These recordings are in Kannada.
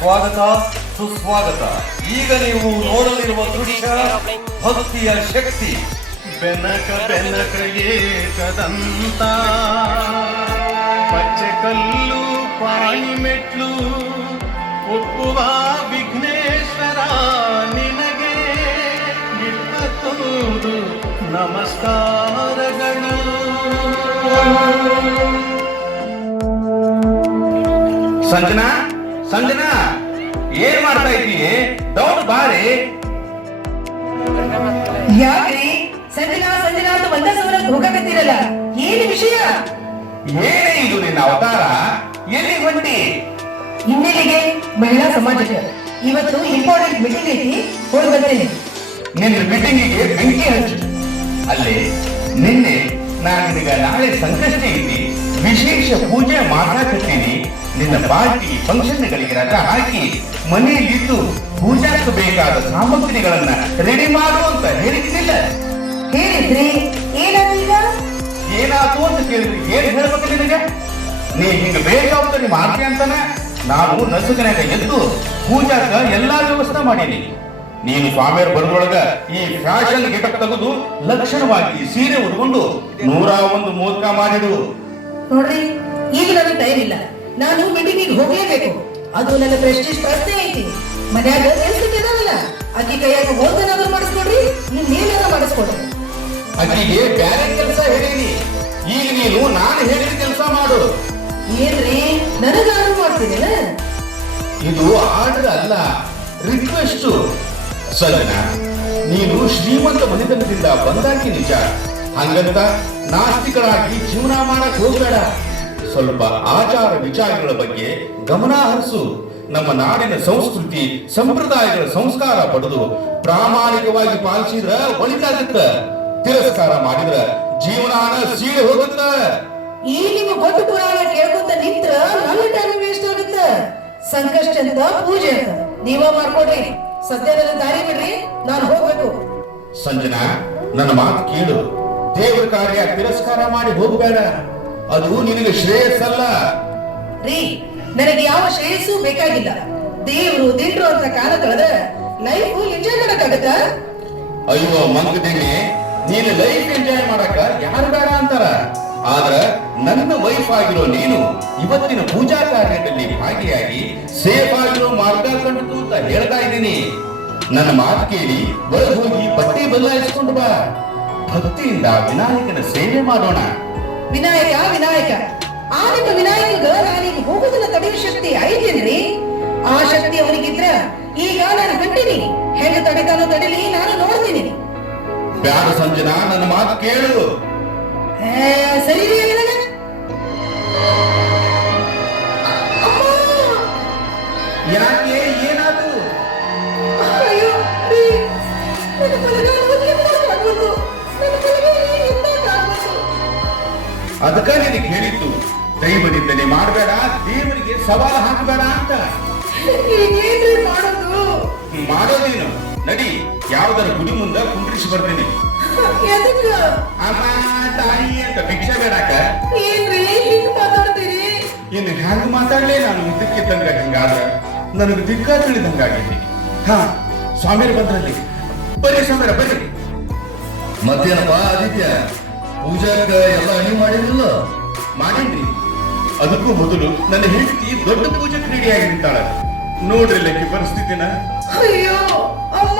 ಸ್ವಾಗತ ಸುಸ್ವಾಗತ. ಈಗ ನೀವು ನೋಡಲಿರುವ ದೃಶ್ಯ ಭಕ್ತಿಯ ಶಕ್ತಿ. ಬೆನಕ ಬೆನಕ ಏಕದಂತ ಪಚ್ಚೆ ಕಲ್ಲು ಪಾಣಿ ಮೆಟ್ಲು ಒಪ್ಪುವ ವಿಘ್ನೇಶ್ವರ ನಿನಗೆ 21 ನಮಸ್ಕಾರಗಳು. ಸಂಜನಾ ಸಂಜನಾ ಏನ್ ಮಾಡ್ತಾ ಇದ್ದೀವಿ? ಡೌಟ್ ಬಾರಿ. ಯಾಕ್ರಿ ಸಂಜನಾ ಸಂಜನಾ ಅಂತ ಒಂದ ಸವರ ಹೋಗಕತ್ತೀರಲ್ಲ, ಏನು ವಿಷಯ? ಏನೇ ಇದು ನಿನ್ನ ಅವತಾರ? ಎಲ್ಲಿ ಹೊಂಟಿ? ಇನ್ನೆಲ್ಲಿಗೆ? ಮಹಿಳಾ ಸಮಾಜಕ್ಕೆ ಇವತ್ತು ಇಂಪಾರ್ಟೆಂಟ್ ಮೀಟಿಂಗ್ ಐತಿ, ಹೋಗಿ ಬರ್ತೇನೆ. ನಿನ್ನ ಮೀಟಿಂಗಿಗೆ ಬೆಂಕಿ ಹಚ್ಚು. ಅಲ್ಲಿ ನಿನ್ನೆ ನಾನು ನಿನಗ ನಾಳೆ ಸಂಕಷ್ಟಿ ಐತಿ, ವಿಶೇಷ ಪೂಜೆ ಮಾಡಾಕತ್ತೀನಿ. ನಿನ್ನ ಪಾರ್ಟಿ ಫಂಕ್ಷನ್ಗಳಿಗೆ ರಜಾ ಹಾಕಿ ಮನೆಯಲ್ಲಿದ್ದು ಪೂಜಾಕ್ಕೆ ಬೇಕಾದ ಸಾಮಗ್ರಿಗಳನ್ನ ರೆಡಿ ಮಾಡು ಅಂತ ಹೇಳಿದ್ದಿಲ್ಲ? ಹೇಳಿದ್ರಿ, ಏನಾದೀಗ? ಏನಾಯ್ತು ಅಂತ ಕೇಳಿದ್ರಿ, ಏನ್ ಹೇಳ್ಬೇಕು ನಿನಗೆ? ನೀ ಹಿಂಗ ಬೇಕಾಗ್ತದೆ ಮಾಡ್ತಿ ಅಂತಾನ ನಾನು ನಸುಕನಾಗ ಎದ್ದು ಪೂಜಾಕ ಎಲ್ಲಾ ವ್ಯವಸ್ಥೆ ಮಾಡೀನಿ. ನೀನು ಸ್ವಾಮಿಯವ್ರ ಬರೋದ್ರೊಳಗ ಈ ಫ್ಯಾಷನ್ ಗೆಟಪ್ ತೆಗೆದು ಲಕ್ಷಣವಾಗಿ ಸೀರೆ ಉಟ್ಕೊಂಡು 101 ಮೋದಕ ಮಾಡಿಡು. ನೋಡ್ರಿ, ಈಗ ನನಗೆ ಟೈಮ್ ಇಲ್ಲ, ನಾನು ಮೀಟಿಂಗಿಗೆ ಹೋಗ್ಲೇಬೇಕು. ಅದು ನನ್ನ ಪ್ರೆಸ್ಟೀಜ್ ಪ್ರಶ್ನೆ ಐತಿ. ಮನ್ಯಾಗ ಕೆಲ್ಸಕ್ಕೆ ಇದಾವಲ್ಲ, ಅಕ್ಕಿ ಕೈಯಾಗ ಹೋದನಾದ್ರೂ ಮಾಡಿಸ್ಕೊಡ್ರಿ, ಇನ್ನೇನಾರ ಮಾಡಿಸ್ಕೊಡ್ರಿ. ಅಕ್ಕಿಗೆ ಬ್ಯಾರೆ ಕೆಲಸ ಹೇಳೀನಿ, ಈಗ ನೀನು ನಾನು ಹೇಳಿದ ಕೆಲಸ ಮಾಡು. ಏನ್ರಿ ನನಗ ಆರ್ಡರ್ ಮಾಡ್ತೀನಿಲ್ಲ? ಇದು ಆರ್ಡರ್ ಅಲ್ಲ, ರಿಕ್ವೆಸ್ಟ್. ಸಲನ ನೀನು ಶ್ರೀಮಂತ ಮನೆತನದಿಂದ ಬಂದಾಕಿ ನಿಜ, ಹಂಗಂತ ನಾಸ್ತಿಕರಾಗಿ ಜೀವನ ಮಾಡಕ್ ಹೋಗ್ಬೇಡ. ಸ್ವಲ್ಪ ಆಚಾರ ವಿಚಾರಗಳ ಬಗ್ಗೆ ಗಮನ ಹರಿಸು. ನಮ್ಮ ನಾಡಿನ ಸಂಸ್ಕೃತಿ ಸಂಪ್ರದಾಯಗಳ ಸಂಸ್ಕಾರ ಪಡೆದು ಪ್ರಾಮಾಣಿಕವಾಗಿ ಪಾಲಿಸಿದ್ರ ಒಳಿತಾಗುತ್ತ. ತಿರಸ್ಕಾರ ಮಾಡಿದ್ರ ಜೀವನಾನ ಸೀಳೆ ಹೋಗುತ್ತ. ಈ ನಿಮ್ಮ ಗೊತ್ತು ಪುರಾಣ ಕೇಳ್ಕೊಂತ ನಿಂತ್ರ ನನ್ನ ಟೈಮ್ ವೇಸ್ಟ್ ಆಗುತ್ತ. ಸಂಕಷ್ಟ ಅಂತ ಪೂಜೆ ಅಂತ ನೀವ ಮಾಡ್ಕೊಡ್ರಿ. ಸದ್ಯ ನನ್ನ ದಾರಿ ಬಿಡ್ರಿ, ನಾನು ಹೋಗ್ಬೇಕು. ಸಂಜನಾ, ನನ್ನ ಮಾತು ಕೇಳು. ದೇವರ ಕಾರ್ಯ ತಿರಸ್ಕಾರ ಮಾಡಿ ಹೋಗಬೇಡ, ಅದು ನಿನಗೆ ಶ್ರೇಯಸ್ಸಲ್ಲ. ರೀ, ನನಗೆ ಯಾವ ಶ್ರೇಯಸ್ಸು ಬೇಕಾಗಿಲ್ಲ. ದೇವ್ರು ದಿಂಡ್ರು ಅಂತ ಕಾಲ ಕಳೆದ ಲೈಫ್ ಎಂಜಾಯ್ ಮಾಡಕ್ಕಾಗತ್ತ? ಅಯ್ಯೋ ಮಂಗದೇನೆ, ನೀನು ಲೈಫ್ ಎಂಜಾಯ್ ಮಾಡಕ ಯಾರು ಬೇಡ ಅಂತಾರ. ಆದ್ರ ನನ್ನ ವೈಫ್ ಆಗಿರೋ ನೀನು ಇವತ್ತಿನ ಪೂಜಾ ಕಾರ್ಯದಲ್ಲಿ ಭಾಗಿಯಾಗಿ ಸೇಫ್ ಆಗಿರೋ ಮಾರ್ಗ ಕಂಡು ಅಂತ ಹೇಳ್ತಾ ಇದ್ದೀನಿ. ನನ್ನ ಮಾತು ಕೇಳಿ ಒಳಗೆ ಹೋಗಿ ಬಟ್ಟೆ ಬದಲಾಯಿಸ್ಕೊಂಡು ಬಾ. ಭಕ್ತಿಯಿಂದ ವಿನಾಯಕನ ಸೇವೆ ಮಾಡೋಣ. ವಿನಾಯಕ ವಿನಾಯಕ, ಆ ನಿಮ್ಮ ವಿನಾಯಕಗ ನಾನೀಗ ಹೋಗುದನ್ನ ತಡೆಯುವ ಶಕ್ತಿ ಐತೇನ್ರಿ? ಆ ಶಕ್ತಿ ಅವನಿಗಿದ್ರ ಈಗ ನಾನು ಬಿಟ್ಟಿನಿ. ಹೆಂಗ ತಡಿತಾನೋ ತಡಿಲಿ, ನಾನು ನೋಡ್ತೀನಿ. ಬ್ಯಾಡ ಸಂಜನಾ, ನನ್ನ ಮಾತು ಕೇಳು. ಸರಿ ರೀ, ಯಾಕೆ, ಏನಾದ್ರು? ಅಯ್ಯೋ ರೀ, ನನ್ನ ಬಲಗಾಲ ಆಗ್ಬೋದು, ನನ್ನ ಬಲಗಾಲ ಆಗ್ಬೋದು. ಅದಕ್ಕ ನಿನಗೆ ಹೇಳಿದ್ದು, ದೈವದಿಂದಲೇ ಮಾಡಬೇಡ, ದೇವರಿಗೆ ಸವಾಲು ಹಾಕಬೇಡ ಅಂತ. ಈಗೇನ್ರಿ ಮಾಡೋದು? ಮಾಡೋದೇನು, ನಡಿ ಯಾವ್ದಾರ ಗುಡಿ ಮುಂದ ಕುಂಡ್ರಿಸಿ ಬರ್ತೀನಿ. ಎದಕ್ಕ? ಅಮ್ಮ ತಾಯಿ ಅಂತ ಭಿಕ್ಷೆ ಬೇಡಾಕ. ಏನ್ರಿ ಹಿಂಗ್ ಮಾತಾಡ್ತೀರಿ? ಇನ್ನು ಹ್ಯಾಂಗ ಮಾತಾಡ್ಲೇ ನಾನು ಇದ್ದಕ್ಕಿದ್ದಂಗ ಹಿಂಗಾದ್ರ ನನಗೆ ದಿಕ್ಕ ತಿಳಿದಂಗಾಗಿದ್ದೀನಿ. ಹಾ, ಸ್ವಾಮಿಯರು ಬಂದ್ರಲ್ಲಿ. ಬರ್ರಿ ಸ್ವಾಮಿಯರ ಬರ್ರಿ. ಮತ್ತೇನಪ್ಪ ಆದಿತ್ಯ, ಪೂಜಾಕ ಎಲ್ಲ ಅಣಿ ಮಾಡಿದಿಲ್ಲ? ಮಾಡೇನ್ರಿ. ಅದಕ್ಕೂ ಮೊದಲು ನನ್ನ ಹೆಂಡತಿ ದೊಡ್ಡ ಪೂಜೆ ರೆಡಿಯಾಗಿ ನಿಂತಾಳ. ನೋಡ್ರಿ ಲೆಕ್ಕಿ ಪರಿಸ್ಥಿತಿನ. ಅಯ್ಯೋ ಅಮ್ಮ!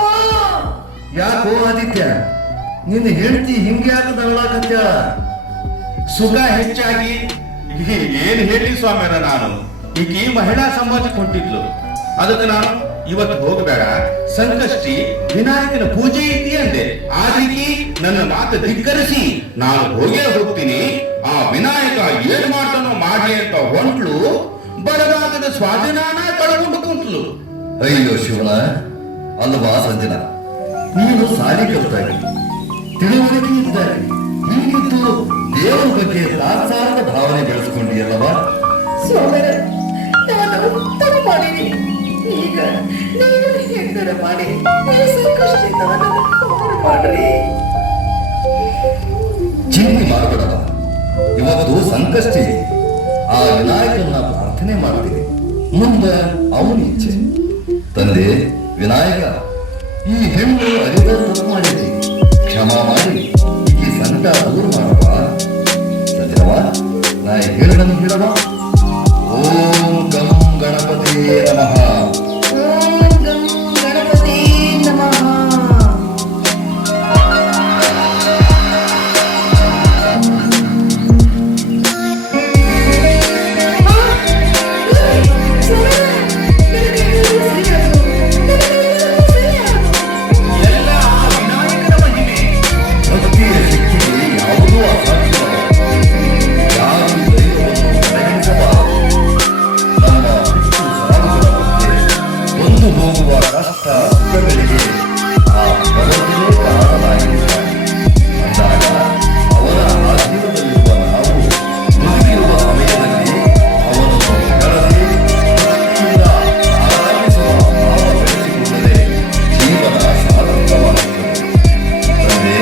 ಯಾಕೋ ಆದಿತ್ಯ, ನಿನ್ನ ಹೆಂಡತಿ ಹಿಂಗೆ ಯಾಕದಳ್ಳಾಕತ್ಯ? ಸುಖ ಹೆಚ್ಚಾಗಿ ಏನ್ ಹೇಳಿ ಸ್ವಾಮಿಯರ, ನಾನು ಈಕಿ ಮಹಿಳಾ ಸಮಾಜಕ್ಕೆ ಹೊಂಟಿದ್ಲು. ಅದಕ್ಕೆ ನಾನು ಇವತ್ತು ಹೋಗಬೇಡ, ಸಂಕಷ್ಟಿ ವಿನಾಯಕನ ಪೂಜೆ ಐತಿ ಅಂದೆ. ಆ ರೀತಿ ನನ್ನ ಮಾತು ಧಿಕ್ಕರಿಸಿ ನಾನು ಹೋಗೇ ಹೋಗ್ತೀನಿ. ಆ ವಿನಾಯಕ ಏನ್ ಮಾಡ್ತಾನೋ ಮಾಡಿ ಅಂತ ಹೊಂಟ್ಲು. ಬಡಗಾಗದ ಸ್ವಾಧೀನಾನ ಕಳ್ಕೊಂಡು ಕುಂತ್ಲು. ಅಯ್ಯೋ ಶಿವನ, ಅಲ್ವಾ ಸಂಜನ, ನೀನು ಸಾಲಿ ಕಲ್ತಾಗಿ ತಿಳುವಳಿಕೆ ಇದ್ದಾಗಿ ಹೀಗಿದ್ದು ದೇವರ ಬಗ್ಗೆ ತಾತ್ಸಾರದ ಭಾವನೆ ಬೆಳೆಸ್ಕೊಂಡಿಯಲ್ಲವಾ? ಸೋದರ, ನಾನು ತಪ್ಪು ಮಾಡಿನಿ. ಈಗ ನೀವು ಹೆಂಗರ ಮಾಡಿ ಈ ಸಂಕಷ್ಟದಿಂದ ನನ್ನನ್ನು ಪಾರು ಮಾಡ್ರಿ. ಚಿಂತೆ ಮಾಡಬೇಡವ, ಇವತ್ತು ಸಂಕಷ್ಟಿ. ಆ ವಿನಾಯಕನ ಪ್ರಾರ್ಥನೆ ಮಾಡ್ತೀನಿ. ಮುಂದೆ ಅವನ ಇಚ್ಛೆ. ತಂದೆ ವಿನಾಯಕ, ಈ ಹೆಣ್ಣು ಅರಿದ ತಪ್ಪು ಮಾಡಿದೆ, ಕ್ಷಮಾ ಮಾಡಿ ಈ ಸಂಕಟ ದೂರ ಮಾಡವ. ಸತ್ಯವ, ನಾ ಹೇಳದನ್ನು ಹೇಳವ. ಓಂ ಗಂ ಗಣಪತಿ ನಮಃ. ಓಂ ಗಂ ಗಣಪತಿ ನಮಃ. ಎಲ್ಲ ಆ ವಿನಾಯಕನ ಮಹಿಮೆ. ಭಕ್ತಿಯ ಶಕ್ತಿಗೆ ಯಾವುದೂ ಅಸಾಧ್ಯವಲ್ಲ. ಯಾರು ದೈವವನ್ನು ಪರಿಗಣಿಸಬಾರದು. ನಮ್ಮ ಹುಟ್ಟು ಸಾವುಗಳ ಮಧ್ಯೆ ಒಂದು ಹೋಗುವ ಕಷ್ಟ ಸುಖಗಳಿಗೆ ಆ ಭಗವಂತನೇ ಕಾರಣನಾಗಿದ್ದಾನೆ. ಅಂದಾಗ ಅವನ ಆಧೀನದಲ್ಲಿರುವ ನಾವು ಮುದುಕಿರುವ ಸಮಯದಲ್ಲಿ ಅವನನ್ನು ಕರೆದಿ ಭಕ್ತಿಯಿಂದ ಆರಾಧಿಸುವ ಭಾವ ಬೆಳೆಸಿಕೊಳ್ಳದೆ ಜೀವನ ಸಾರ್ಥಕವಾಗುತ್ತದೆ. ತಂದೆ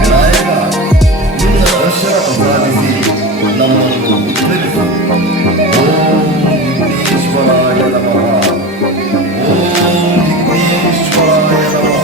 ವಿನಾಯಕ, ನಿನ್ನ ದರ್ಶನ ಪ್ರಸಾದಿಸಿ ನಮ್ಮನ್ನು ಉದ್ಧರಿಸು. ಓಂ ವಿಘ್ನೇಶ್ವರಾಯ ನಮಃ. ಓಂ ವಿಘ್ನೇಶ್ವರಾಯ ನಮಃ.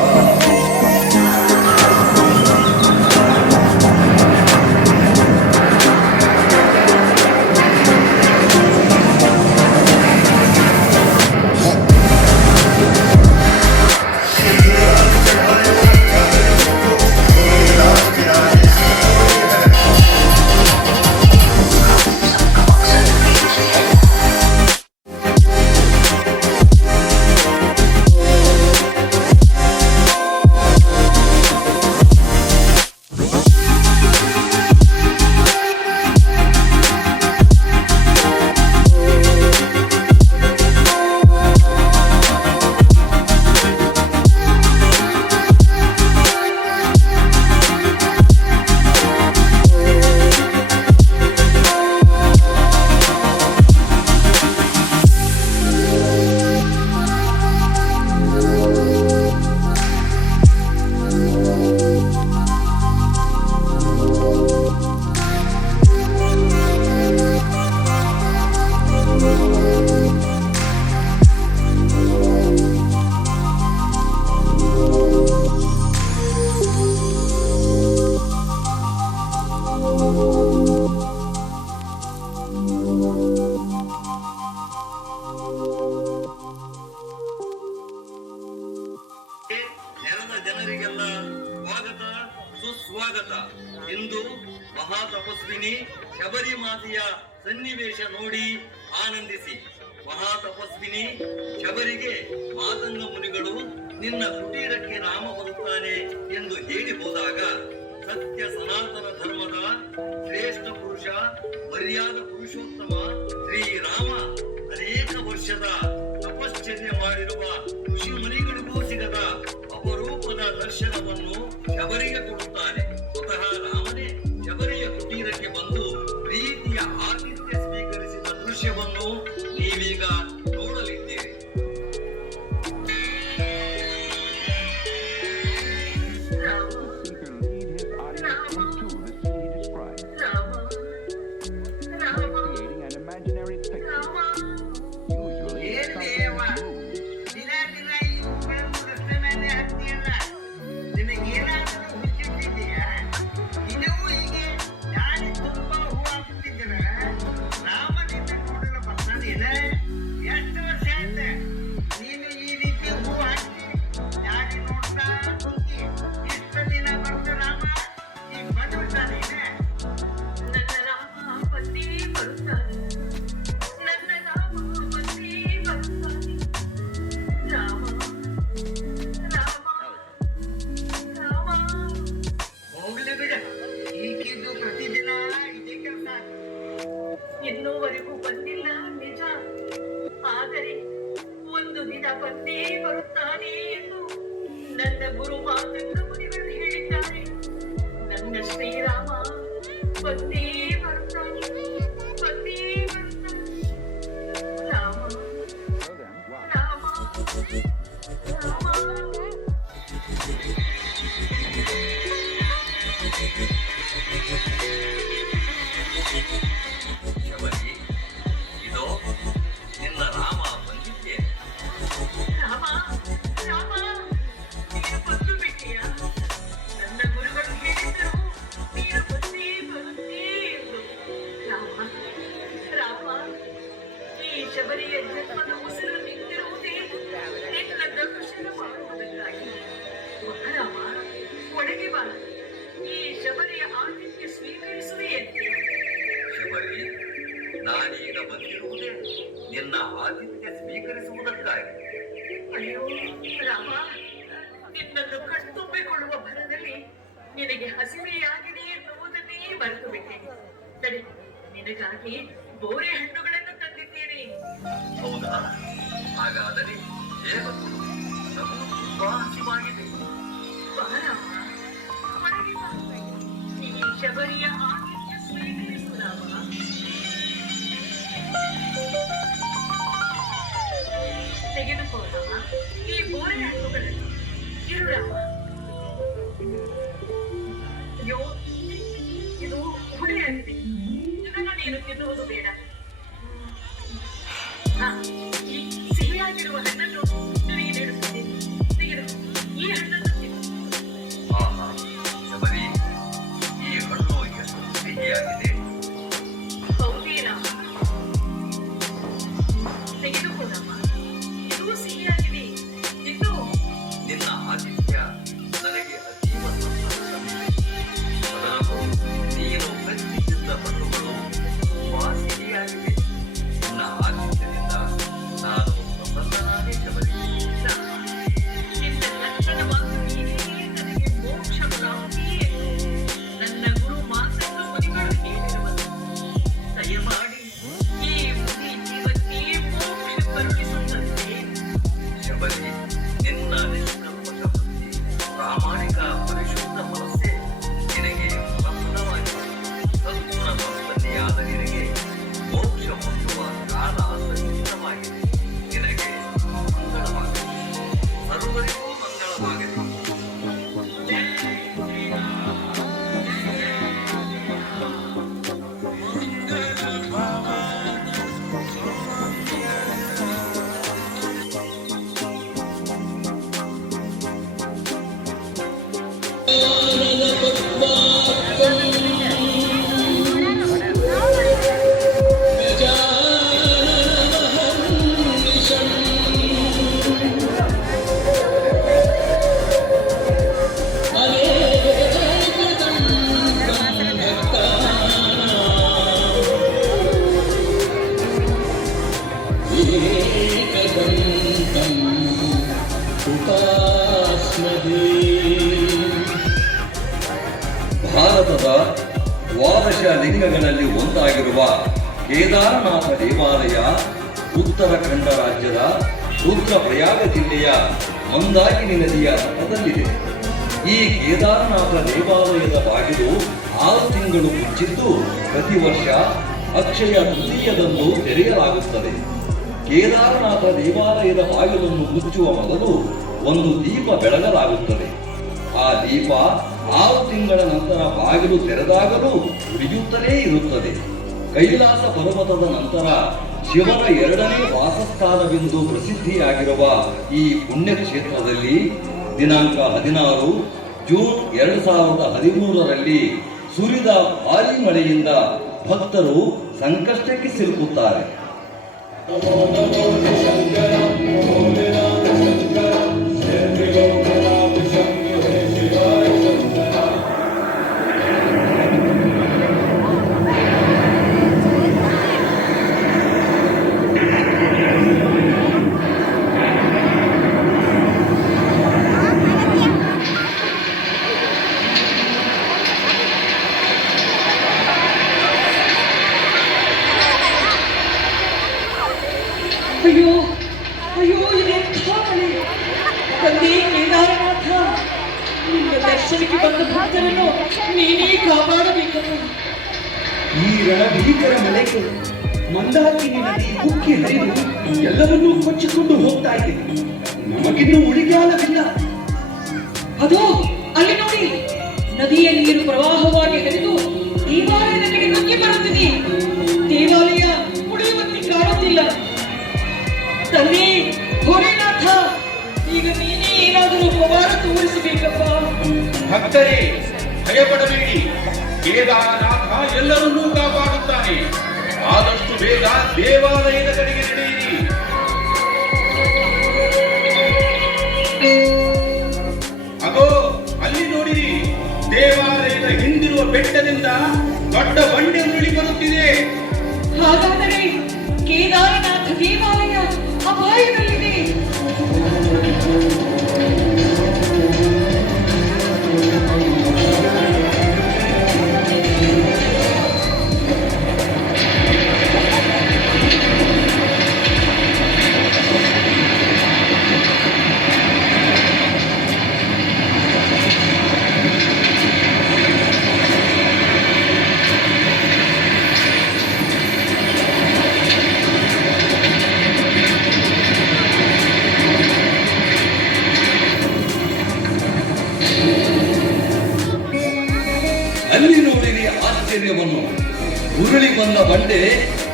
ನೆರೆದ ಜನರಿಗೆಲ್ಲ ಸ್ವಾಗತ ಸುಸ್ವಾಗತ. ಇಂದು ಮಹಾತಪಸ್ವಿನಿ ಶಬರಿ ಮಾತೆಯ ಸನ್ನಿವೇಶ ನೋಡಿ ಆನಂದಿಸಿ. ಮಹಾತಪಸ್ವಿನಿ ಶಬರಿಗೆ ಮಾತಂಗ ಮುನಿಗಳು ನಿನ್ನ ಕುಟೀರಕ್ಕೆ ರಾಮ ಬರುತ್ತಾನೆ ಎಂದು ಹೇಳಿ ಹೋದಾಗ ಸತ್ಯ ಸನಾತನ ಧರ್ಮದ ಶ್ರೇಷ್ಠ ಪುರುಷ ಮರ್ಯಾದ ಪುರುಷೋತ್ತಮ ಶ್ರೀರಾಮ ಅನೇಕ ವರ್ಷದ ತಪಶ್ಚರ್ಯ ಮಾಡಿರುವ ಋಷಿ ಮುನಿಗಳಿಗೂ ಸಿಗದ ಅಪರೂಪದ ದರ್ಶನವನ್ನು ಶಬರಿಗೆ ಕೊಡುತ್ತಾನೆ. ಸ್ವತಃ ರಾಮನೇ ಶಬರಿಯ ಕುಟೀರಕ್ಕೆ ಬಂದು ಪ್ರೀತಿಯ ಆತಿಥ್ಯ ಸ್ವೀಕರಿಸಿದ ದೃಶ್ಯವನ್ನು ನೀವೀಗ ನೋಡಲಿದ್ದೀರಿ. ಇನ್ನೂವರೆಗೂ ಬಂದಿಲ್ಲ ನಿಜ, ಆದರೆ ಒಂದು ದಿನ ಬಂದೇ ಬರುತ್ತಾನೆ ಎಂದು ನನ್ನ ಗುರು ಮಾತಂಗ ಮುನಿಗಳು ಹೇಳಿದ್ದಾರೆ. ನನ್ನ ಶ್ರೀರಾಮ ಬಂದೇ ಬರುತ್ತಾನೆ, ಬಂದೇ ಬರುತ್ತಾನೆ. ರಾಮ ರಾಮ ರಾಮ. ಶಬರಿ, ಇದೋ ನಿನ್ನ ರಾಮ ಬಂದಿದ್ದೆ. ನಾನೀಗ ಬಂದಿರುವುದೇ ನಿನ್ನ ಆತಿಥ್ಯ ಸ್ವೀಕರಿಸುವುದಕ್ಕಾಗಿ. ಅಯ್ಯೋ ರಾಮ, ನಿನ್ನನ್ನು ಕಣ್ತುಂಬಿಕೊಳ್ಳುವ ಭರದಲ್ಲಿ ನಿನಗೆ ಹಸಿವೆಯಾಗಿದೆ ಎನ್ನುವುದನ್ನೇ ಮರೆತು ಬಿಟ್ಟೇನೆ. ನಡೆ, ನಿನಗಾಗಿ ಬೋರೆ ಹಣ್ಣುಗಳನ್ನು ತಂದಿದ್ದೇನೆ. ಹೌದಾ? ಹಾಗಾದರೆ ಹೇಗ ಕೊಡು, ನಮಗೂ ತುಂಬಾ ಹಸಿವಾಗಿದೆ. ಬಾ ರಾಮ, ಒಳಗೆ ಬಾ. ಈ ಶಬರಿಯ ಆತಿಥ್ಯ ಸ್ವೀಕರಿಸು ರಾಮ. ತೆಗೆದುಕೋ ರಾಮ ಈ ಬೋರೆ ಹಣ್ಣುಗಳನ್ನು. ಇರು ರಾಮ. ಅಯ್ಯೋ, ಇದು ಹುಳಿಯಾಗಿದೆ, ಇದನ್ನು ನೀನು ತಿನ್ನುವುದು ಬೇಡ. ಈ ಸಿಹಿಯಾಗಿರುವ ಹಣ್ಣನ್ನು ನಿನಗೆ ನೀಡುತ್ತಿದ್ದೇನೆ. ತೆಗೆದುಕೋ, ಈ ಹಣ್ಣನ್ನು ತಿನ್ನು. ಆಹಾ, ಶಬರಿ, ಈ ಹಣ್ಣು ಎಷ್ಟು ಸಿಹಿಯಾಗಿದೆ. ಹೌದೇ ರಾಮ? ತೆಗೆದುಕೋ ರಾಮ, ಇದು ಸಿಹಿಯಾಗಿದೆ, ತಿನ್ನು. ನಿನ್ನ ಆತಿಥ್ಯ ನನಗೆ ಅತೀವ ಸಂತೋಷ ತಂದಿದೆ. ಅದರಲ್ಲೂ ನೀನು ಹಂಚಿದ್ದ ಹಣ್ಣುಗಳು ತುಂಬಾ ಸಿಹಿಯಾಗಿವೆ. ನಿನ್ನ ಆತಿಥ್ಯದಿಂದ ನಾನು ಪ್ರಸನ್ನನಾದೆ ಶಬರಿ. ರಾಮ, ನಿನ್ನ ಲಕ್ಷಣವಾದ ನೀನೇ ನನಗೆ ಮೋಕ್ಷ ಪ್ರಾಪ್ತಿ ಎಂದು ನನ್ನ ಗುರು ಮಾತನ್ನು ಮುನಿಗಳು ಹೇಳಿರುವುದು. ದಯಮಾಡಿ ಈ ಮುನಿ ಜೀವಕ್ಕೆ ಮೋಕ್ಷ ಕರುಣಿಸುತ್ತಂತೆ. ಶಬರಿ, ನಿನ್ನ ನಿಷ್ಕಲ್ಮಶ ಭಕ್ತಿ, ಪ್ರಾಮಾಣಿಕ ಪರಿಶುದ್ಧ ಮನಸ್ಸೇ ನಿನಗೆ ಪ್ರಸನ್ನವಾಗಿದೆ. ಸದ್ಗುಣ ಸಂಪನ್ನಿಯಾದ ನಿನಗೆ ಮೋಕ್ಷ ಹೊಂದುವ ಕಾಲ ಸನ್ನಿಹಿತವಾಗಿದೆ. ನಿನಗೆ ಮಂಗಳವಾಗಲಿ, ಸರ್ವರಿಗೂ ಮಂಗಳವಾಗಲಿ. ಭಾರತದ ದ್ವಾದಶ ಲಿಂಗಗಳಲ್ಲಿ ಒಂದಾಗಿರುವ ಕೇದಾರನಾಥ ದೇವಾಲಯ ಉತ್ತರಾಖಂಡ ರಾಜ್ಯದ ರುದ್ರಪ್ರಯಾಗ ಜಿಲ್ಲೆಯ ಮಂದಾಕಿನಿ ನದಿಯ ತಟದಲ್ಲಿದೆ. ಈ ಕೇದಾರನಾಥ ದೇವಾಲಯದ ಬಾಗಿಲು 6 ತಿಂಗಳು ಮುಚ್ಚಿದ್ದು ಪ್ರತಿ ವರ್ಷ ಅಕ್ಷಯ ತೃತೀಯದಂದು ತೆರೆಯಲಾಗುತ್ತದೆ. ಕೇದಾರನಾಥ ದೇವಾಲಯದ ಬಾಗಿಲನ್ನು ಮುಚ್ಚುವ ಮೊದಲು ಒಂದು ದೀಪ ಬೆಳಗಲಾಗುತ್ತದೆ. ಆ ದೀಪ 6 ತಿಂಗಳ ನಂತರ ಬಾಗಿಲು ತೆರೆದಾಗಲೂ ಉರಿಯುತ್ತಲೇ ಇರುತ್ತದೆ. ಕೈಲಾಸ ಪರ್ವತದ ನಂತರ ಶಿವನ 2ನೇ ವಾಸಸ್ಥಾನವೆಂದು ಪ್ರಸಿದ್ಧಿಯಾಗಿರುವ ಈ ಪುಣ್ಯಕ್ಷೇತ್ರದಲ್ಲಿ ದಿನಾಂಕ 16 ಜೂನ್ 2013ರಲ್ಲಿ ಸುರಿದ ಭಾರೀ ಮಳೆಯಿಂದ ಭಕ್ತರು ಸಂಕಷ್ಟಕ್ಕೆ ಸಿಲುಕುತ್ತಾರೆ. ಅಯ್ಯೋ ಅಯ್ಯೋ, ಇದೆಂಥ ಮಳೆ! ತಂದೆ ಕೇದಾರನಾಥ, ನಿನ್ನ ದರ್ಶನಕ್ಕೆ ಬಂದ ಭಕ್ತರನ್ನು ನೀನೇ ಕಾಪಾಡಬೇಕಪ್ಪ. ಈ ರಣಭೀಕರ ಮಳೆಗೆ ಮಂದಾಕಿನಿ ನದಿ ಉಕ್ಕಿ ಹರಿದು ಎಲ್ಲವನ್ನೂ ಕೊಚ್ಚಿಕೊಂಡು ಹೋಗ್ತಾ ಇದೆ. ನಮಗಿನ್ನೂ ಉಳಿಗಾಲವಿಲ್ಲ. ಅದೋ ಅಲ್ಲಿ ನೋಡಿ, ನದಿಯ ನೀರು ಪ್ರವಾಹವಾಗಿ ಹರಿದು ದೇವಾಲಯದ ಕಡೆ ನುಗ್ಗಿ ಬರುತ್ತಿದೆ. ದೇವಾಲಯ ಉಳಿಯುವಂತೆ ಕಾಣುತ್ತಿಲ್ಲ. ತಂದೆ ಭೋಲೆನಾಥ, ಈಗ ನೀನೇ ಏನಾದರೂ ಪವಾಡ ತೋರಿಸಬೇಕಪ್ಪ. ಭಕ್ತರೇ, ಭಯಪಡಬೇಡಿ. ಕೇದಾರನಾಥ ಎಲ್ಲರನ್ನೂ ಕಾಪಾಡುತ್ತಾನೆ. ಆದಷ್ಟು ಬೇಗ ದೇವಾಲಯದ ಕಡೆಗೆ ನಡೆಯಿರಿ. ಅಗೋ ಅಲ್ಲಿ ನೋಡಿರಿ, ದೇವಾಲಯದ ಹಿಂದಿರುವ ಬೆಟ್ಟದಿಂದ ದೊಡ್ಡ ಬಂಡೆ ಉರುಳಿ ಬರುತ್ತಿದೆ. ಹಾಗಾದರೆ ಕೇದಾರನಾಥ ದೇವಾಲಯ ಅಪಾಯದಲ್ಲಿದೆ. ಅಲ್ಲಿ ನೋಡಿರಿ ಆಶ್ಚರ್ಯವನ್ನು. ಉರುಳಿ ಬಂದ ಬಂಡೆ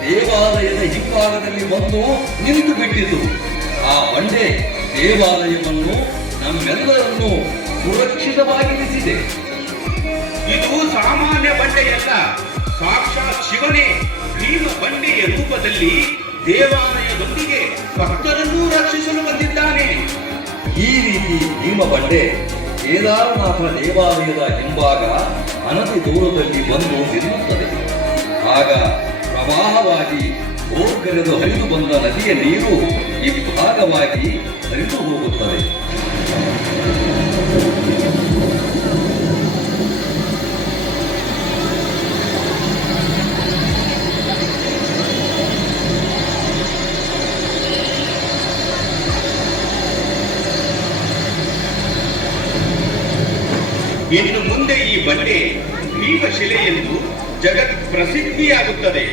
ದೇವಾಲಯದ ಹಿಂಭಾಗದಲ್ಲಿ ಬಂದು ನಿಂತು ಬಿಟ್ಟಿತು. ಆ ಬಂಡೆ ದೇವಾಲಯವನ್ನು ನಮ್ಮೆಲ್ಲರನ್ನು ಸುರಕ್ಷಿತವಾಗಿರಿಸಿದೆ. ಇದು ಸಾಮಾನ್ಯ ಬಂಡೆಯಲ್ಲ, ಸಾಕ್ಷಾತ್ ಶಿವನೇ ಭೀಮ ಬಂಡೆಯ ರೂಪದಲ್ಲಿ ದೇವಾಲಯದೊಂದಿಗೆ ಭಕ್ತರನ್ನೂ ರಕ್ಷಿಸಲು ಬಂದಿದ್ದಾನೆ. ಈ ರೀತಿ ಭೀಮ ಬಂಡೆ ಕೇದಾರನಾಥ ದೇವಾಲಯದ ಹಿಂಭಾಗ ಅನತಿ ದೂರದಲ್ಲಿ ಬಂದು ನಿಲ್ಲುತ್ತದೆ. ಆಗ ಪ್ರವಾಹವಾಗಿ ಹೋಗರೆದು ಹರಿದು ಬಂದ ನದಿಯ ನೀರು ಇಬ್ಬಾಗವಾಗಿ ಹರಿದು ಹೋಗುತ್ತದೆ. ಇನ್ನು ಮುಂದೆ ಈ ಬಂಡೆ ಭೀಮಶಿಲೆ ಎಂದು ಜಗತ್ ಪ್ರಸಿದ್ಧಿಯಾಗುತ್ತದೆ.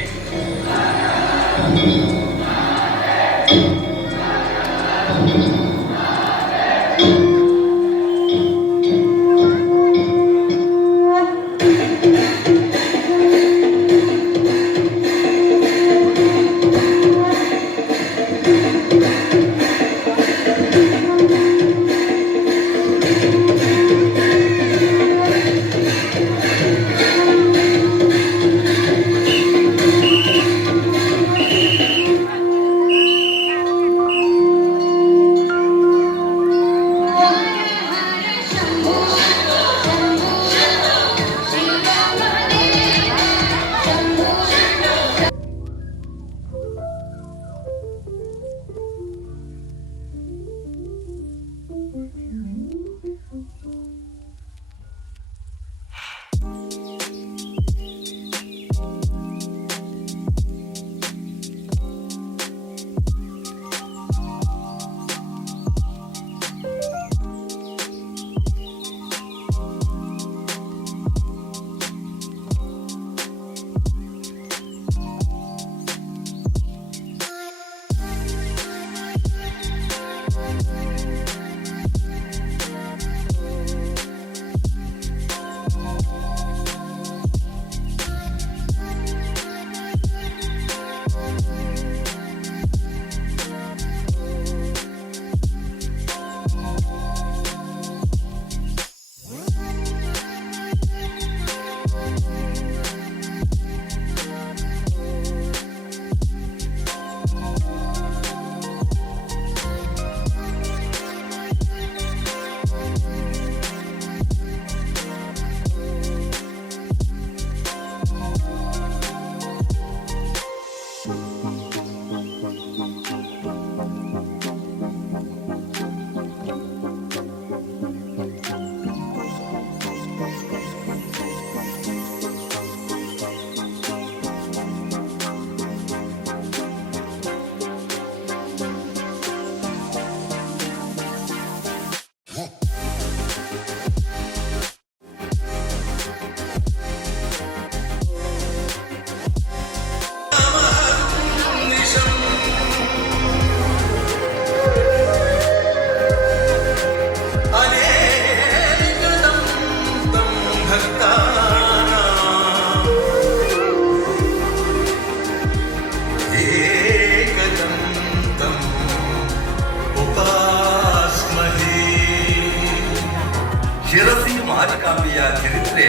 ಶಿರಸಿ ಮಾರಿಕಾಂಬೆಯ ಚರಿತ್ರೆ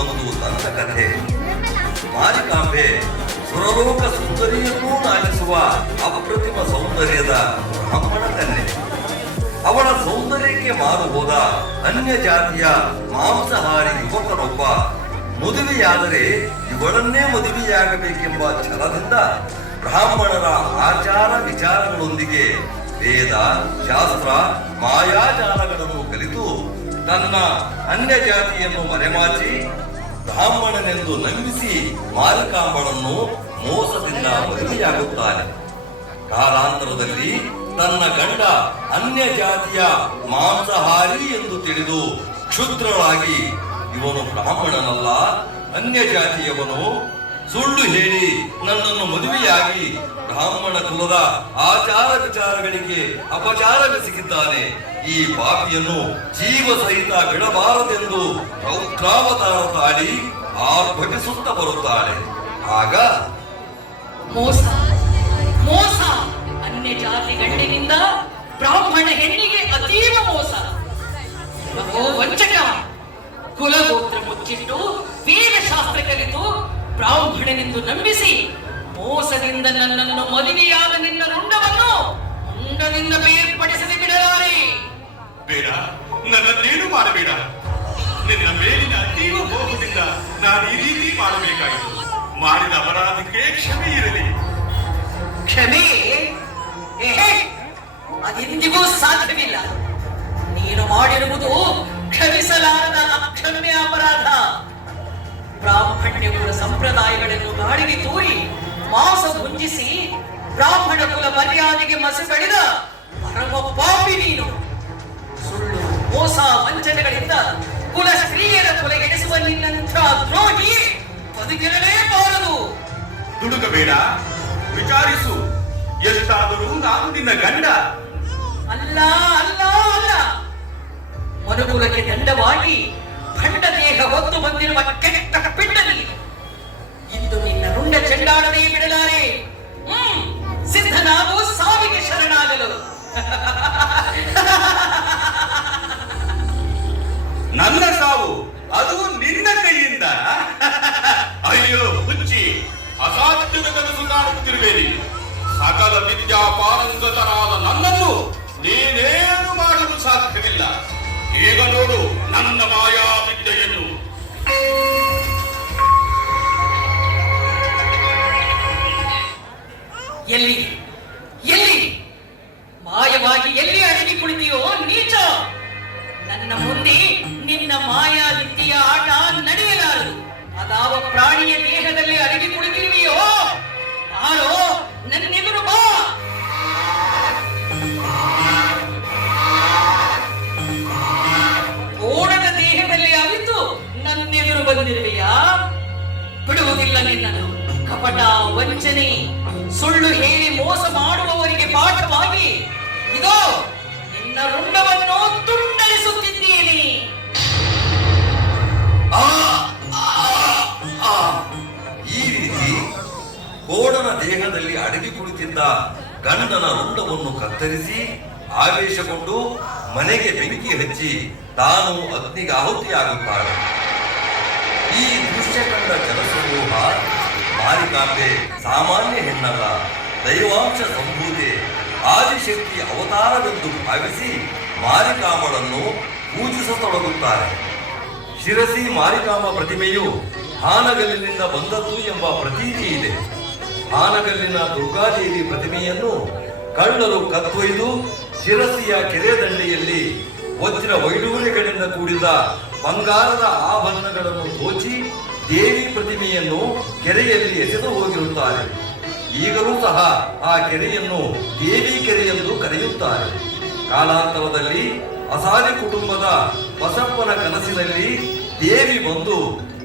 ಒಂದು ದಂತಕಥೆ. ಮಾರಿಕಾಂಬೆ ಸುರಲೋಕ ಸುಂದರಿಯನ್ನೂ ನಾಗಿಸುವ ಅಪ್ರತಿಮ ಸೌಂದರ್ಯದ ಬ್ರಾಹ್ಮಣ ಕನ್ಯೆ. ಅವಳ ಸೌಂದರ್ಯಕ್ಕೆ ಮಾರು ಹೋದ ಅನ್ಯ ಜಾತಿಯ ಮಾಂಸಾಹಾರಿ ಯುವಕನೊಬ್ಬ ಮದುವೆಯಾದರೆ ಇವಳನ್ನೇ ಮದುವೆಯಾಗಬೇಕೆಂಬ ಛಲದಿಂದ ಬ್ರಾಹ್ಮಣರ ಆಚಾರ ವಿಚಾರಗಳೊಂದಿಗೆ ವೇದ ಶಾಸ್ತ್ರ ಮಾಯಾಜಾಲಗಳನ್ನು ಕಲಿತು ತನ್ನ ಅನ್ಯ ಜಾತಿಯನ್ನು ಮರೆಮಾಚಿ ಬ್ರಾಹ್ಮಣನೆಂದು ನಂಬಿಸಿ ಮಾರಿಕಾಂಬಳನ್ನು ಮೋಸದಿಂದ ಮದುವೆಯಾಗುತ್ತಾನೆ. ಕಾಲಾಂತರದಲ್ಲಿ ತನ್ನ ಗಂಡ ಅನ್ಯ ಜಾತಿಯ ಮಾಂಸಾಹಾರಿ ಎಂದು ತಿಳಿದು ಕ್ಷುದ್ರಳಾಗಿ ಇವನು ಬ್ರಾಹ್ಮಣನಲ್ಲ ಅನ್ಯ ಜಾತಿಯವನು, ಸುಳ್ಳು ಹೇಳಿ ನನ್ನನ್ನು ಮದುವೆಯಾಗಿ ಬ್ರಾಹ್ಮಣ ಕುಲದ ಆಚಾರ ವಿಚಾರಗಳಿಗೆ ಅಪಚಾರವೆಸಗಿದ್ದಾನೆ. ಈ ಪಾಪಿಯನ್ನು ಜೀವ ಸಹಿತ ಬಿಡಬಾರದೆಂದು ರೌದ್ರಾವತಾರ ತಾಳಿ ಆರ್ಭಟಿಸುತ್ತಾ ಬರುತ್ತಾಳೆ. ಆಗ ಮೋಸ ಮೋಸ, ಅನ್ಯ ಜಾತಿ ಗಂಡಿನಿಂದ ಬ್ರಾಹ್ಮಣ ಹೆಣ್ಣಿಗೆ ಅತೀವ ಮೋಸ. ಅಹೋ ವಂಚಕ, ಕುಲಗೋತ್ರ ಮುಚ್ಚಿಟ್ಟು ವೇದಶಾಸ್ತ್ರ ಕಲಿತು ಬ್ರಾಹ್ಮಣನೆಂದು ನಂಬಿಸಿ ಮೋಸದಿಂದ ನನ್ನನ್ನು ಮದುವೆಯಾದ ನಿನ್ನ ರುಂಡವನ್ನು ಮುಂಡದಿಂದ ಬೇರ್ಪಡಿಸದೆ ಬಿಡಲಾರೆ. ಬೇಡ, ನನ್ನನ್ನೇನು ಮಾಡಬೇಡ. ನಿನ್ನ ಮೇಲಿನ ಅತೀವ ಮೋಹದಿಂದ ನಾನು ಈ ರೀತಿ ಮಾಡಬೇಕಾಗಿತ್ತು. ಮಾಡಿದ ಅಪರಾಧಕ್ಕೆ ಕ್ಷಮೆ ಇರಲಿ. ಕ್ಷಮೆ ಅದೆಂದಿಗೂ ಸಾಧ್ಯವಿಲ್ಲ. ನೀನು ಮಾಡಿರುವುದು ಕ್ಷಮಿಸಲಾರದ ಅಕ್ಷಮ್ಯ ಅಪರಾಧ. ಬ್ರಾಹ್ಮಣ್ಯ ಕುಲ ಸಂಪ್ರದಾಯಗಳನ್ನು ಗಾಳಿಗೆ ತೂರಿ ಮಾಂಸ ಭುಂಜಿಸಿ ಬ್ರಾಹ್ಮಣ ಕುಲ ಮರ್ಯಾದೆಗೆ ಮಸು ಬೆಳೆದ ಪರಮ ಪಾಪಿ ನೀನು. ಸುಳ್ಳು ಮೋಸ ವಂಚನೆಗಳಿಂದ ಕುಲ ಸ್ತ್ರೀಯರ ಕೊಲೆಗೆಡಿಸುವ ನಿನ್ನಂಥ ದ್ರೋಹಿ ಬದುಕಿರಲೇಬಾರದು. ದುಡುಕಬೇಡ, ವಿಚಾರಿಸು. ಎಷ್ಟಾದರೂ ನಾನು ನಿನ್ನ ಗಂಡ. ಅಲ್ಲ ಅಲ್ಲ ಅಲ್ಲ, ಮನುಕುಲಕ್ಕೆ ದಂಡವಾಗಿ ಖಂಡ ದೇಹ ಹೊತ್ತು ಬಂದಿರುವ ಕೆಟ್ಟ ಪಿಂಡ ನೀನು. ಇಂದು ನಿನ್ನ ರುಂಡ ಚೆಂಡಾಡದೇ ಬಿಡಲಾರೆ. ಸಿದ್ಧನಾಗು ಸಾವಿಗೆ ಶರಣಾಗಲು. ನನ್ನ ಸಾವು ಅದು ನಿನ್ನ ಕೈಯಿಂದ. ಅಯ್ಯೋ ಹುಚ್ಚಿ, ಅಸಾಧ್ಯದ ಕನಸು ಕಾಣುತ್ತಿರುವೇರಿ. ಸಕಲ ವಿದ್ಯಾ ಪಾರಂಗತರಾದ ನನ್ನನ್ನು ನೀನೇನು ಮಾಡಲು ಸಾಧ್ಯವಿಲ್ಲ. ಈಗ ನೋಡು ನನ್ನ ಮಾಯಾ ವಿದ್ಯೆಯನ್ನು. ಎಲ್ಲಿ ಎಲ್ಲಿ ಮಾಯವಾಗಿ ಎಲ್ಲಿ ಅಡಗಿ ಕುಳಿತೀಯೋ ನೀಚ. ನನ್ನ ಮುಂದೆ ನಿನ್ನ ಮಾಯಾ ವಿದ್ಯೆಯ ಆಟ ನಡೆಯಲಾರದು. ಅದಾವ ಪ್ರಾಣಿಯ ದೇಹದಲ್ಲಿ ಅಡಗಿ ಕುಳಿತಿರುವೆಯೋ ಆರೋ ನನ್ನೆದುರು ಬಾ. ಓಡದ ದೇಹದಲ್ಲಿ ಅವಿತು ನನ್ನೆದುರು ಬಂದಿರುವೆಯಾ? ಬಿಡುವುದಿಲ್ಲ ನಿನ್ನನ್ನು. ಕಪಟ ವಂಚನೆ ಸುಳ್ಳು ಹೇಳಿ ಮೋಸ ಮಾಡುವವರಿಗೆ ಪಾಠವಾಗಿ ಇದೋ ನಿನ್ನ ರುಂಡವನ್ನು ತುಂಡರಿಸುತ್ತಿದ್ದೇನೆ. ಈ ರೀತಿ ಕೋಡನ ದೇಹದಲ್ಲಿ ಅಡಗಿ ಕುಳಿತಿದ್ದ ಗಂಡನ ರುಂಡವನ್ನು ಕತ್ತರಿಸಿ ಆವೇಶಗೊಂಡು ಮನೆಗೆ ಬೆಂಕಿ ಹಚ್ಚಿ ತಾನು ಅಗ್ನಿಗೆ ಆಹುತಿಯಾಗುತ್ತಾಳೆ. ಈ ದೃಶ್ಯ ಕಂಡ ಜನಸಮೂಹ ಮಾರಿಕಾಂಬೆ ಸಾಮಾನ್ಯ ಹೆಣ್ಣಲ್ಲ, ದೈವಾಂಶ ಸಂಭೂತೆ, ಆದಿಶಕ್ತಿ ಅವತಾರವೆಂದು ಭಾವಿಸಿ ಮಾರಿಕಾಂಬಳನ್ನು ಪೂಜಿಸತೊಡಗುತ್ತಾರೆ. ಶಿರಸಿ ಮಾರಿಕಾಂಬ ಪ್ರತಿಮೆಯು ಹಾನಗಲ್ಲಿನಿಂದ ಬಂದದ್ದು ಎಂಬ ಪ್ರತೀತಿ ಇದೆ. ಹಾನಗಲ್ಲಿನ ದುರ್ಗಾದೇವಿ ಪ್ರತಿಮೆಯನ್ನು ಕಳ್ಳರು ಕತ್ತೊಯ್ದು ಶಿರಸಿಯ ಕೆರೆ ದಂಡೆಯಲ್ಲಿ ವಜ್ರ ವೈಡೂರ್ಯಗಳಿಂದ ಕೂಡಿದ ಬಂಗಾರದ ಆಭರಣಗಳನ್ನು ದೋಚಿ ದೇವಿ ಪ್ರತಿಮೆಯನ್ನು ಕೆರೆಯಲ್ಲಿ ಎಸೆದು ಹೋಗಿರುತ್ತಾರೆ. ಈಗಲೂ ಸಹ ಆ ಕೆರೆಯನ್ನು ದೇವಿ ಕೆರೆ ಎಂದು ಕರೆಯುತ್ತಾರೆ. ಕಾಲಾಂತರದಲ್ಲಿ ಅಸಾರಿ ಕುಟುಂಬದ ಬಸಪ್ಪನ ಕನಸಿನಲ್ಲಿ ದೇವಿ ಬಂದು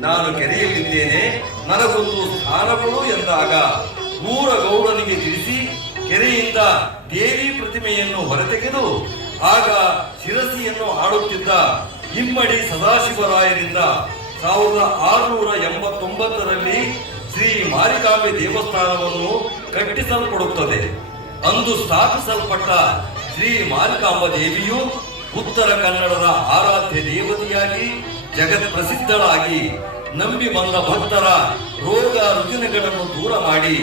ನಾನು ಕೆರೆಯಲ್ಲಿದ್ದೇನೆ, ನನಗೊಂದು ಸ್ಥಾನ ಕೊಡು ಎಂದಾಗ ಊರ ಗೌಡನಿಗೆ ತಿಳಿಸಿ ಕೆರೆಯಿಂದ ದೇವಿ ಪ್ರತಿಮೆಯನ್ನು ಹೊರತೆಗೆದು ಆಗ ಶಿರಸಿಯನ್ನು ಆಡುತ್ತಿದ್ದ ಇಮ್ಮಡಿ ಸದಾಶಿವರಾಯರಿಂದ 1689ರಲ್ಲಿ ಶ್ರೀ ಮಾರಿಕಾಂಬೆ ದೇವಸ್ಥಾನವನ್ನು ಕಟ್ಟಿಸಲ್ಪಡುತ್ತದೆ. ಅಂದು ಸ್ಥಾಪಿಸಲ್ಪಟ್ಟ ಶ್ರೀ ಮಾರಿಕಾಂಬ ದೇವಿಯು ಉತ್ತರ ಕನ್ನಡದ ಆರಾಧ್ಯ ದೇವತೆಯಾಗಿ ಜಗತ್ ಪ್ರಸಿದ್ಧಳಾಗಿ ನಂಬಿ ಬಂದ ಭಕ್ತರ ರೋಗ ರುಜಿನಗಳನ್ನು ದೂರ ಮಾಡಿ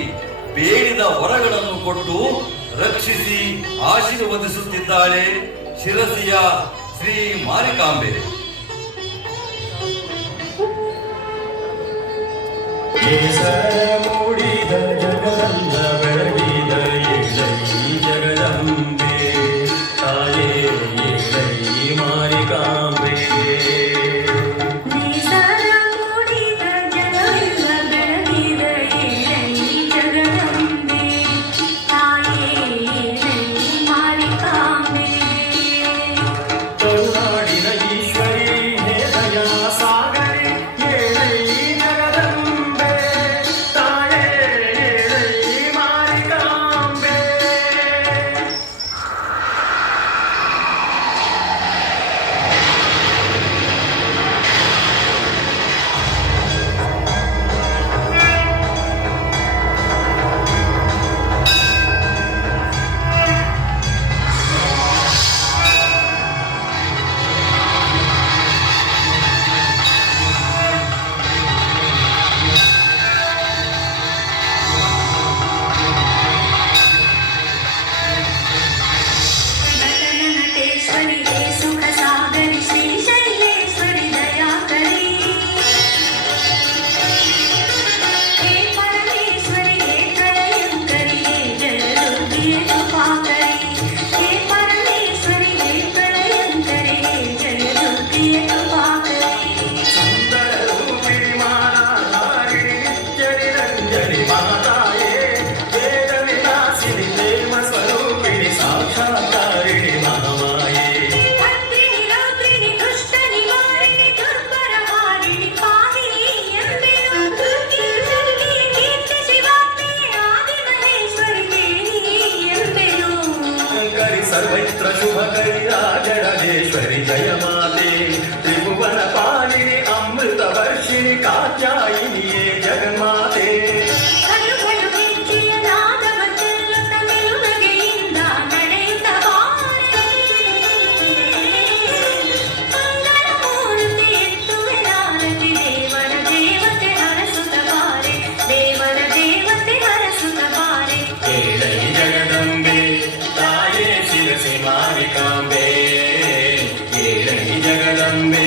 ಬೇಡಿದ ವರಗಳನ್ನು ಕೊಟ್ಟು ರಕ್ಷಿಸಿ ಆಶೀರ್ವದಿಸುತ್ತಿದ್ದಾಳೆ ಶಿರಸಿಯ ಶ್ರೀ ಮಾರಿಕಾಂಬೆ. ಕೇಸರ ಮೂಡಿದ ಜಗದಲ್ಲ ಬೆಳಗಿದ ಏಳೈ ಜಗದಂಬೆ ತಾಯೇ ಏಳೈ ಮಾರಿಕಾಂಬೆ ನೇಸರ ಮೂಡಿದ ಜಗವೆಲ್ಲ ಬೆಳಗಿದ ಏಳೈ ಜಗದಂಬೆ ತಾಯೇ ಏಳೈ ಮಾರಿಕಾಂಬೆ ಕರುನಾಡಿನ ಈಶ್ವರಿ ಹೇ ದಯಾ ಸಾಗರಿ ಏಳೈ ಜಗದಂಬೆ ತಾಯೇ ಏಳೈ ಮಾರಿಕಾಂಬೆ ನಟನ ನಟೇಶ್ವರಿ ಹೇ ಸುಖ ಸಾಗರಿ ಶ್ರೀಶೈಲೇಶ್ವರಿ ದಯಾಕರಿ ಹೇ ಪರಮೇಶ್ವರಿ ಹೇ ಪ್ರಳಯಂಕರಿ ಹೇ ಜಯದುರ್ಗಿಯ ಕೃಪಾಕರಿ ಹೇ ಪರಮೇಶ್ವರಿ ಹೇ ಪ್ರಳಯಂಕರಿ ಹೇ ಜಯದುರ್ಗಿಯ ಕೃಪಾಕರಿ ಸುಂದರ ರೂಪಿಣಿ ಮಾಲಾಧಾರಿಣಿ ನಿತ್ಯ ನಿರಂಜನಿ ಮಾತಾಯೇ ವೇದ ವಿಲಾಸಿನಿ ಪ್ರೇಮ ಸ್ವರೂಪಿಣಿ ಸಾಕ್ಷಾತ್ಕಾರಿಣಿ ಮಹಾಮಾಯೇ ಭದ್ರಿಣಿ ರೌದ್ರಿಣಿ ದುಷ್ಟ ನಿವಾರಿಣಿ ದುರ್ಬರ ಹಾರಿಣಿ ಪಾಹಿನಿ ಎಂಬೆನು ದುರ್ಗಿ ಶಕ್ತಿ ಕೀರ್ತಿ ಶಿವಾತ್ಮೆ ಆದಿ ಮಹೇಶ್ವರಿ ದೇವಿ ಎಂಬೆನು ಕರಿ ಸರ್ವೈತ್ರ ಶುಭಕರಿ ರಾಜರಾಜೇಶ್ವರಿ ಜಯ ಮಾತೆ ತ್ರಿಭುವನ ಪಾಲಿನಿ ಅಮೃತ ವರ್ಷಿಣಿ ಕಾತ್ಯಾಯಿನಿಯೇ ಜಗನ್ಮಾತೆ ಕಲು ಕಲು ಮಿಂಚಿಯ ನಾದವ ಚೆಲ್ಲುತ್ತ ಮೆಲುನಗೆಯಿಂದ ನಡೆಯುತ್ತ ಬಾರೆ ಮಂಗಳ ಮೂರ್ತಿ ಎತ್ತುವೆ ನಾರತಿ ದೇವರ ದೇವತೆ ಹರಸುತ್ತ ಬಾರೆ ದೇವರ ದೇವತೆ ಹರಸುತ್ತ ಬಾರೆ ಏಳೈ ಜಗದಂಬೆ ತಾಯೇ ಶಿರಸಿ ಮಾರಿಕಾಂಬೆ ಏಳೈ ಜಗದಂಬೆ